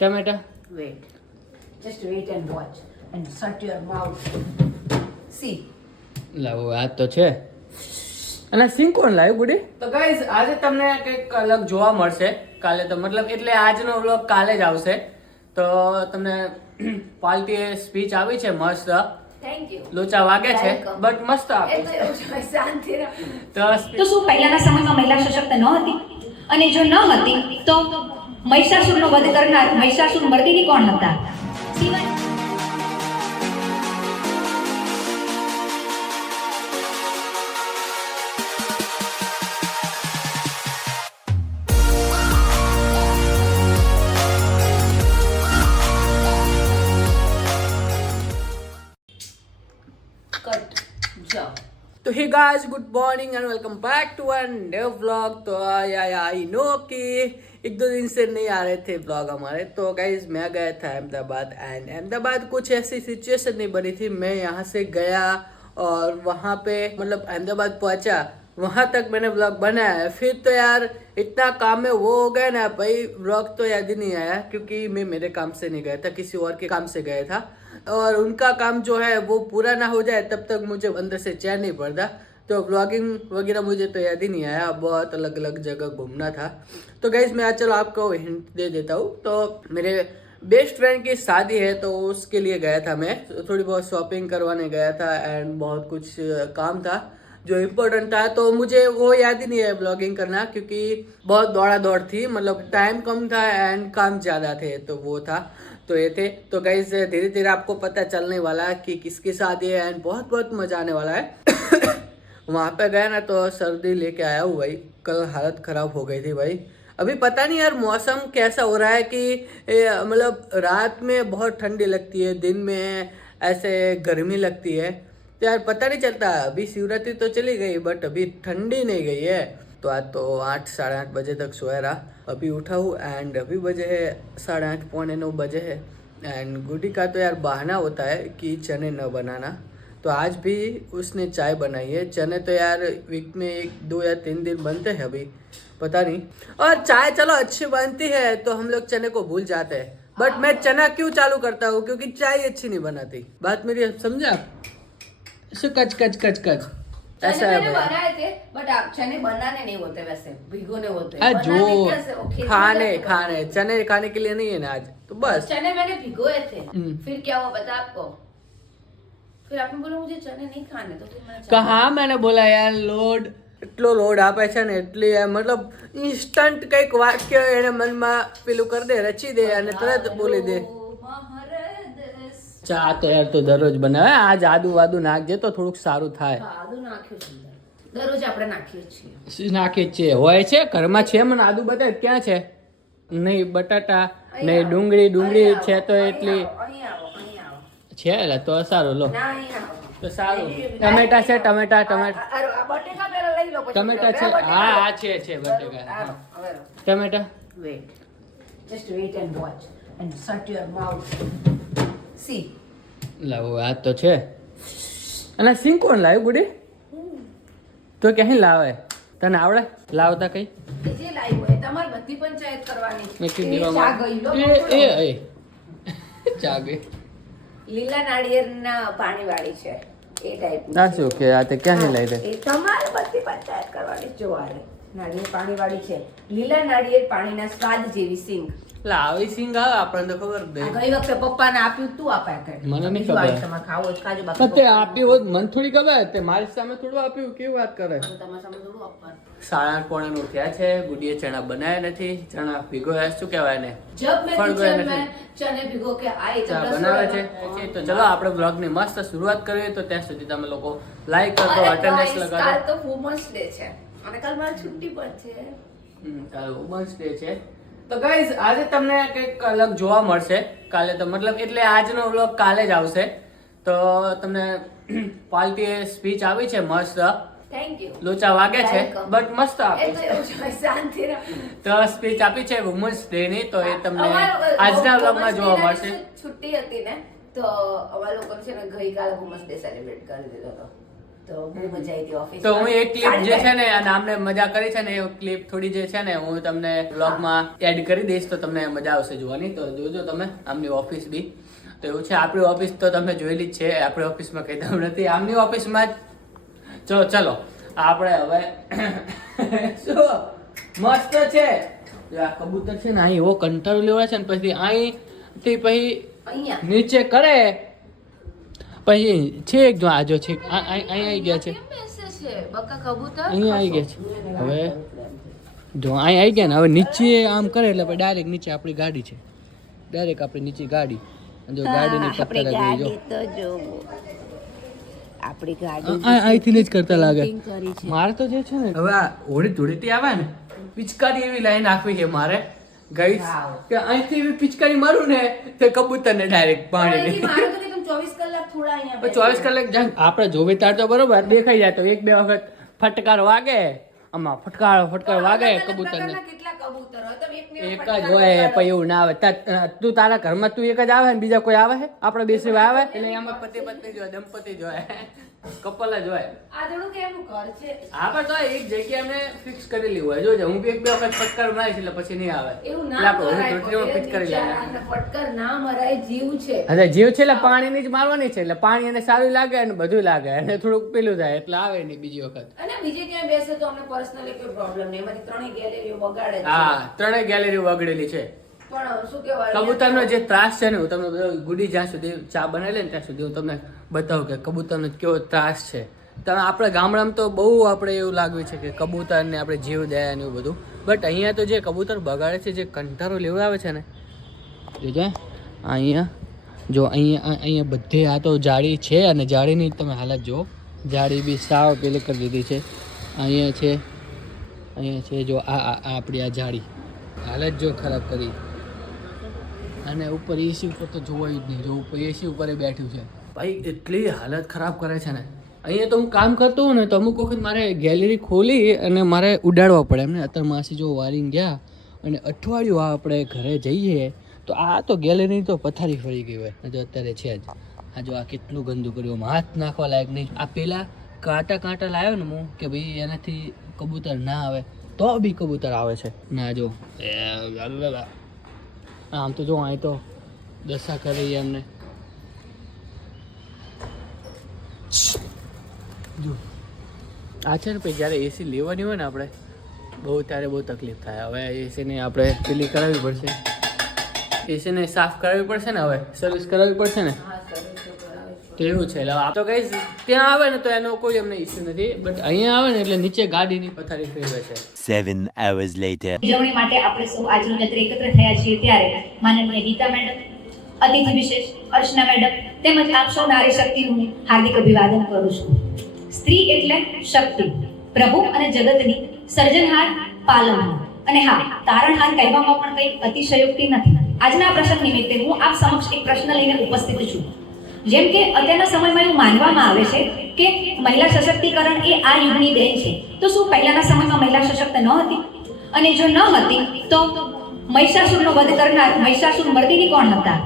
ટમેટા Wait. Just wait and watch. And shut your mouth. See. લાવો આ તો છે. અને સિંગ કોણ લાવ્યું ગુડી? તો ગાઈઝ આજે તમને કંઈક અલગ જોવા મળશે. કાલે તો મતલબ એટલે આજનો વ્લોગ કાલે જ આવશે. તો તમને પાર્ટીએ સ્પીચ આવી છે મસ્ત. Thank you. લોચા વાગે છે બટ મસ્ત આપે છે. તો શું પહેલાના સમયમાં મહિલા સશક્ત ન હતી? અને જો ન હતી તો મહિષાસુરનો વધ કરનાર મહિષાસુર મર્દિની કોણ હતા? तो hey guys good morning and welcome back to a new vlog. तो आई नो कि एक दो दिन से नहीं आ रहे थे व्लॉग हमारे। तो गाइस मैं गया था अहमदाबाद एंड अहमदाबाद कुछ ऐसी सिचुएशन नहीं बनी थी। मैं यहाँ से गया और वहाँ पे मतलब अहमदाबाद पहुँचा, वहाँ तक मैंने व्लॉग बनाया। फिर तो यार इतना काम में वो हो गया ना भाई, व्लॉग तो याद ही नहीं आया क्योंकि मैं मेरे काम से नहीं गया था, किसी और के काम से गया था। और उनका काम जो है वो पूरा ना हो जाए तब तक मुझे अंदर से चैन नहीं पड़ता। तो व्लॉगिंग वगैरह मुझे तो याद ही नहीं आया, बहुत अलग अलग जगह घूमना था। तो गाइस मैं चलो आपको हिंट दे देता हूँ। तो मेरे बेस्ट फ्रेंड की शादी है तो उसके लिए गया था मैं, थोड़ी बहुत शॉपिंग करवाने गया था एंड बहुत कुछ काम था जो इम्पोर्टेंट था। तो मुझे वो याद ही नहीं है ब्लॉगिंग करना क्योंकि बहुत दौड़ा दौड़ थी, मतलब टाइम कम था एंड काम ज़्यादा थे। तो वो था, तो ये थे। तो गाइस धीरे धीरे आपको पता चलने वाला है कि किसकी शादी है एंड बहुत बहुत मजा आने वाला है। वहाँ पे गया ना तो सर्दी लेके आया हूँ भाई, कल हालत ख़राब हो गई थी भाई। अभी पता नहीं यार मौसम कैसा हो रहा है कि मतलब रात में बहुत ठंडी लगती है, दिन में ऐसे गर्मी लगती है। तो यार पता नहीं चलता। अभी शिवरात्रि तो चली गई बट अभी ठंडी नहीं गई है। तो आज तो 8 साढ़े 8 बजे तक सोया रहा, अभी उठा हूँ एंड अभी बजे है 8:30 पौने 9 बजे है। एंड गुडी का तो यार बहाना होता है कि चने न बनाना, तो आज भी उसने चाय बनाई है। चने तो यार वीक में 1 2 या 3 दिन बनते हैं, अभी पता नहीं। और चाय चलो अच्छी बनती है तो हम लोग चने को भूल जाते हैं, बट मैं चना क्यों चालू करता हूँ क्योंकि चाय अच्छी नहीं बनाती। बात मेरी समझा? कच कच कच कच ऐसा है भाई। बनाए थे बट आप चने बनाने नहीं होते, वैसे भिगोने होते हाँ, हैं। जो खाने चने खाने के लिए नहीं है ना आज, तो बस चने मैंने भिगोए थे। फिर क्या हुआ पता आपको? फिर आपने बोला मुझे चने नहीं खाने, तो फिर मैंने कहाँ मैंने बोला यार લોડ એટલો લોડ આપે છે ને એટલી મતલબ ઇન્સ્ટન્ટ કંઈક વાક્ય એને મનમાં પેલું કરી દે, રચી દે અને તરત બોલી દે। ચા તો યાર તો દરરોજ બનાવે, આજ આદુ વાદુ નાખજે તો થોડુંક સારું થાય। આદુ નાખ્યું છે દરરોજ આપણે નાખીએ છીએ, નાખીએ છે હોય છે ઘરમાં છે। મને આદુ બતાય ક્યાં છે? નહીં બટાટા નહીં ડુંગળી છે તો એટલી અહીં આવો છે એટલે તો સારું લો, ના અહીં આવો તો સારું। ટમેટા છે ટમેટા અરે આ બટેકા પહેલા લઈ લો પછી ટમેટા છે, હા હા છે બટેકા, હા। ટમેટા wait just wait and watch and shut your mouth see. લાવો આ તો છે। અને સિંગ કોણ લાવ્યું ગુડી? તો ક્યાંય લાવે? તને આવડે લાવતા કઈ? જે લાવ્યું હોય તમારે બધી પંચાયત કરવાની મેં છે। કીધું ચા ગઈ લો ચા ગઈ લીલા નાળિયેરના પાણી વાળી છે એ ટાઈપની આ શું કે આ તે ક્યાંય લઈ દે? એ તમારે બધી પંચાયત કરવાની જો આને નાળિયેર પાણી વાળી છે, લીલા નાળિયેર પાણીના સ્વાદ જેવી સિંગ। એટલે આવી સિંગ આવે આપણને તો ખબર જ આ ગઈ વખતે પપ્પાને આપ્યું તું આ પેકેટ, મને નહીં બીજું ખબર। આ તમારે ખાવું હોય તો ખાજો, તો બાકી તે આપ્યું હોત મને થોડી ખબર, તે મારી સામે થોડું આપ્યું, કેવી વાત કરે? તો તમારે સામે થોડું આપવાનું। 8:30 પોણે 9 થયા છે, ગુડીએ ચણા બનાવ્યા નથી, ચણા ભીગોયા શું કહેવાય ને जब मैं ફળગોયા किचन में નથી, चने भिगो के आई ચા तब બનાવે છે। તો ચલો આપણે બ્લોગની મસ્ત શરૂઆત કરીએ। તો ત્યાં સુધી તમે લોકો લાઈક કરજો, અરે અટેન્ડન્સ guys, લગાડો। કાલ તો વુમન્સ ડે છે અને કાલ મારી છુટ્ટી પણ છે। કાલે વુમન્સ ડે છે। તો ગાઈઝ આજે તમને કંઈક અલગ જોવા મળશે કાલે, તો મતલબ એટલે આજનો વ્લોગ કાલે જ આવશે। તો તમને પાર્ટીએ સ્પીચ આવી છે મસ્ત, થેન્ક યુ। લોચા વાગે છે Welcome. બટ મસ્ત આપે એટલે છે। એવું છે ભાઈ, શાંતિ રાખ। તો સ્પીચ આપી છે વુમન્સ ડે ની, તો એ તમને અમારો આજના વ્લોગમાં Women's જોવા Day ના મળશે। દિવસે છુટ્ટી હતી ને તો અમારા લોકો છે ને ગઈકાલે વુમન્સ ડે સેલિબ્રેટ કરી દીધો હતો। તો બહુ મજા આવી હતી ઓફિસ. તો હું એક ક્લિપ જે છે ને અને આમને મજા કરી છે ને એ ક્લિપ થોડી જે છે ને હું તમને વ્લોગમાં એડ કરી દઈશ તો તમને મજા આવશે જોવાની. તો જોજો તમે આમની ઓફિસ બી. તો એવું છે, આપણી ઓફિસ તો તમે જોયેલી જ છે, આપણી ઓફિસમાં કઈ દમ નથી, આમની ઓફિસમાં જ. ચલો આપણે હવે શું મસ્ત છે આ કબૂતર છે ને અહીં એવો કંટાળો લેવાય છે ને પછી અહીંથી પછી અહીંયા નીચે કરે પછી છે એક જો આજો છે અહીં આવી ગયા છે, કેમ બેસે છે બકા કબૂતર? અહીંયા આવી ગયા છે. હવે જો અહીં આવી ગયા ને હવે નીચે આમ કરે એટલે પછી ડાયરેક્ટ નીચે આપણી ગાડી છે, ડાયરેક્ટ આપણી નીચે ગાડી. જો ગાડીની પથ્થર આવી જો તો જો આપણી ગાડી અહીંથી જ કરતા લાગે. કરી છે. મારે તો જે છે ને હવે આ હોળી ધૂળેટી આવે ને પિચકારી એવી લાઈન નાખવી છે મારે ગઈ કે અહીંથી એવી પિચકારી મારું ને તે કબૂતરને ડાયરેક્ટ પાણી મારે તો કીધું 24 કલાક થોડા અહીંયા પણ 24 કલાક જાય આપણે જોવે તાર તો બરોબર દેખાઈ જાય તો એક બે વખત ફટકાર વાગે, આમાં ફટકાર વાગે કબૂતરને. કેટલા કબૂતર હોય તો એક જ હોય પછી એવું ના આવે. તું તારા ઘરમાં તું એક જ આવે ને બીજા કોઈ આવે આપણે બેસી આવે એટલે એમાં પતિ પત્ની જોય, દંપતિ જોય, કપલ જ હોય. આ થોડું કેમનું ઘર છે? હા પણ તો એક જગ્યા એમને ફિક્સ કરેલી હોય. જોજે હું બી એક બે વખત ફટકાર મારીશ એટલે પછી નહીં આવે. એવું એટલે ના આપણે કરાય. રોટલીમાં ફિટ કરી લે. બિચારાને ફટકાર ના મરાય, જીવ છે. અરે જીવ છે એટલે પાણીની જ મારવાની છે એટલે પાણી એને સારું લાગે અને બધું લાગે અને થોડુંક પેલું થાય એટલે આવે નહીં બીજી વખત. અને બીજે ક્યાંય બેસે તો અમને પર્સનલી કોઈ પ્રોબ્લેમ નહીં. એમાંથી ત્રણેય ગેલેરીઓ બગાડે છે. હા 3 ગેલેરી બગડેલી છે. પણ શું કહેવાય, કબૂતરનો જે ત્રાસ છે ને હું તમને બધો ગુડી જ્યાં સુધી ચા બનાવી લે ને ત્યાં સુધી હું તમને બતાવું કે કબૂતરનો કેવો ત્રાસ છે. તમે આપણે ગામડામાં તો બહુ આપણે એવું લાગ્યું છે કે કબૂતરને આપણે જીવ દે ને એવું બધું, બટ અહીંયા તો જે કબૂતર બગાડે છે જે કંટારો લેવડાવે છે ને જોજો અહીંયા જો અહીંયા બધે આ તો જાળી છે અને જાળીની તમે હાલત જુઓ, જાળી બી સાવ પેલી કરી દીધી છે. અહીંયા છે જો આ આપણી આ જાળી હાલત જો ખરાબ કરી અને ઉપર એસી ઉપર તો જોવાયું જ નહીં. જો ઉપર એસી ઉપર બેઠું છે ભાઈ, એટલી હાલત ખરાબ કરે છે ને. અહીંયા તો હું કામ કરતો હોઉં ને તો અમુક વખત મારે ગેલેરી ખોલી અને મારે ઉડાડવા પડે એમને. અત્યારે માસી જો વારીને ગયા અને અઠવાડિયું આપણે ઘરે જઈએ તો આ તો ગેલેરી તો પથારી ફરી ગઈ હોય. જો અત્યારે છે જ આ જો આ કેટલું ગંદુ કર્યું, હાથ નાખવા લાયક નહીં. આ પેલા કાંટા લાવ્યો ને હું કે ભાઈ એનાથી કબૂતર ના આવે તો બી કબૂતર આવે છે ના. જો આમ તો જો અહીં તો દશા કરી એમને. જો આ છે ને પછી જ્યારે એસી લેવાની હોય ને આપણે ત્યારે બહુ તકલીફ થાય. હવે એસીને આપણે પેલી કરાવવી પડશે, એસીને સાફ કરાવવી પડશે ને, હવે સર્વિસ કરાવવી પડશે ને. તો એવું છે એટલે તો કઈ ત્યાં આવે ને તો એનો કોઈ અમને ઇસ્યુ નથી, બટ અહીંયા આવે ને એટલે નીચે ગાડીની પથારી ફેરવે છે. 7 hours later. ઉજવણી માટે આપણે સૌ આજરોજ એકત્ર થયા છીએ ત્યારે માનનીય ગીતા મેડમ, અતિથિ વિશેષ અર્ચના મેડમ તેમજ આપ સૌ નારી શક્તિનું હાર્દિક અભિવાદન કરું છું. સ્ત્રી એટલે શક્તિ, પ્રભુ અને જગતની સર્જનહાર, પાલનહાર અને હા તારણહાર કહેવામાં પણ કંઈ અતિશયોક્તિ નથી. આજના પ્રસંગ નિમિત્તે હું આપ સમક્ષ એક પ્રશ્ન લઈને ઉપસ્થિત છું. જેમ કે અત્યારના સમયમાં એવું માનવામાં આવે છે કે મહિલા સશક્તિકરણ એ આ યુગની દેન છે, તો શું પહેલાના સમયમાં મહિલા સશક્ત ન હતી? અને જો ન હતી તો મહિષાસુરનો વધ કરનાર મહિષાસુર મર્દિની કોણ હતા?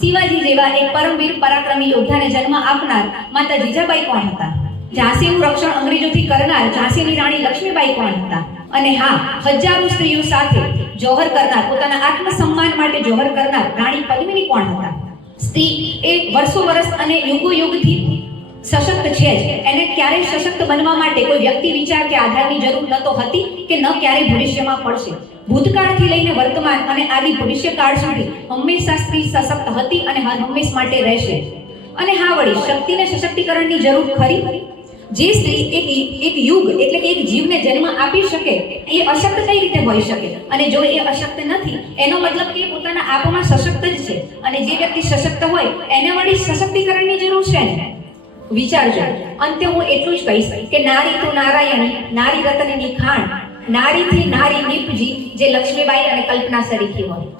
શિવાજી જેવા એક પરમવીર પરાક્રમી યોદ્ધાને જન્મ આપનાર માતા જીજાબાઈ કોણ હતા? ઝાંસીનું રક્ષણ અંગ્રેજોથી કરનાર ઝાંસીની રાણી લક્ષ્મીબાઈ કોણ હતા? અને હા, હજારો સ્ત્રીઓ સાથે જોહર કરનાર, પોતાના આત્મસન્માન માટે જોહર કરનાર રાણી પદ્મિની કોણ હતા? સ્ત્રી એ વર્ષો વર્ષ અને યુગો યુગથી સશક્ત છે જ. એને ક્યારેય સશક્ત બનવા માટે કોઈ વ્યક્તિ વિચાર કે આધારની જરૂર ન તો હતી કે ન ક્યારેય ભવિષ્યમાં પડશે. ભૂતકાળથી લઈને વર્તમાન અને આદિ ભવિષ્યકાળ સુધી હંમેશા સ્ત્રી સશક્ત હતી અને હંમેશ માટે રહેશે. અને હા વળી શક્તિને સશક્તિકરણની જરૂર ખરી? જે સ્ત્રી એક યુગ એટલે કે એક જીવને જન્મ આપી શકે એ અશક્ત કઈ રીતે હોઈ શકે? અને જો એ અશક્ત નથી એનો મતલબ કે પોતાના આપમાં સશક્ત જ છે. અને જે વ્યક્તિ સશક્ત હોય એને વળી સશક્તિકરણની જરૂર છે ને? વિચારજો. અંતે હું એટલું જ કહીશ કે નારી તું નારાયણી, નારી રતનની ખાણ, નારીથી નારી નીપજી, જે લક્ષ્મીબાઈ અને કલ્પના સરીખી હોય.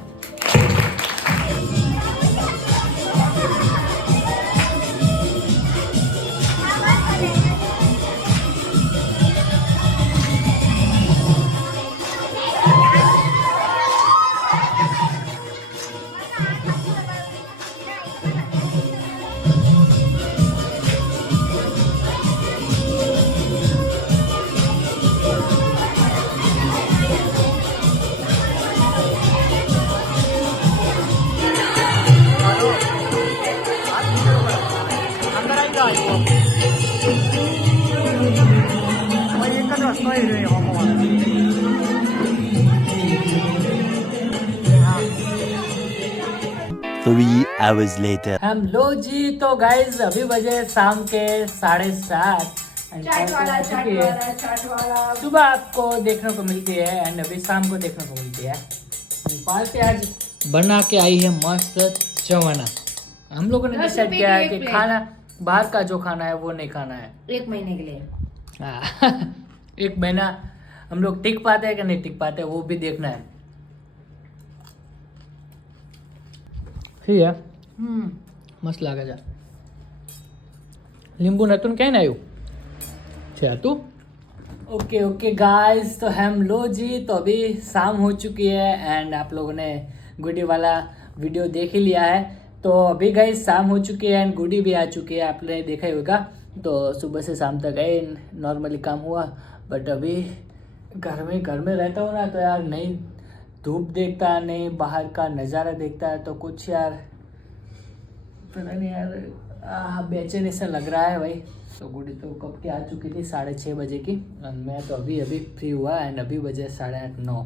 3 hours later. हम लो जी। तो गाइज अभी बजे शाम के 7:30 चाट वाला सुबह आपको देखने को मिलती है एंड अभी शाम को देखने को मिलती है। पार्टी आज बना के आई है मस्त चवाना। हम लोगों ने 10 डिसाइड रुपए किया की है एक कि प्लेट। खाना बाहर का जो खाना है वो नहीं खाना है। 1 महीने के लिए। हाँ, 1 महीना हम लोग टिक पाते हैं कि नहीं टिक पाते वो भी देखना है। ठीक है। મસ્ત લાગે છે। લીંબુ નતું ક્યાં આવ્યું છે તું? ओके गाइस, तो हम लो जी। तो अभी शाम हो चुकी है एंड आप लोगों ने गुडी वाला वीडियो देख ही लिया है। तो अभी गाइस शाम हो चुकी है एंड गुडी भी आ चुकी है, आपने देखा ही होगा। तो सुबह से शाम तक गए नॉर्मली काम हुआ, बट अभी घर में रहता हूँ ना, तो यार नहीं धूप देखता नहीं बाहर का नज़ारा देखता है तो कुछ यार पता नहीं यार बेचैन ऐसा लग रहा है भाई। तो गुडी तो कब की आ चुकी थी 6:30 बजे की, और मैं तो अभी फ्री हुआ एंड अभी बजे 8:30-9।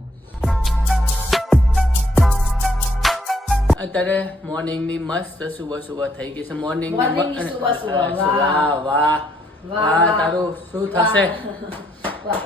અત્યારે મોર્નિંગની મસ્ત સુબહ થઈ ગઈ છે। મોર્નિંગની સુબહ, વાહ વાહ વાહ, તારું શું થશે? વાહ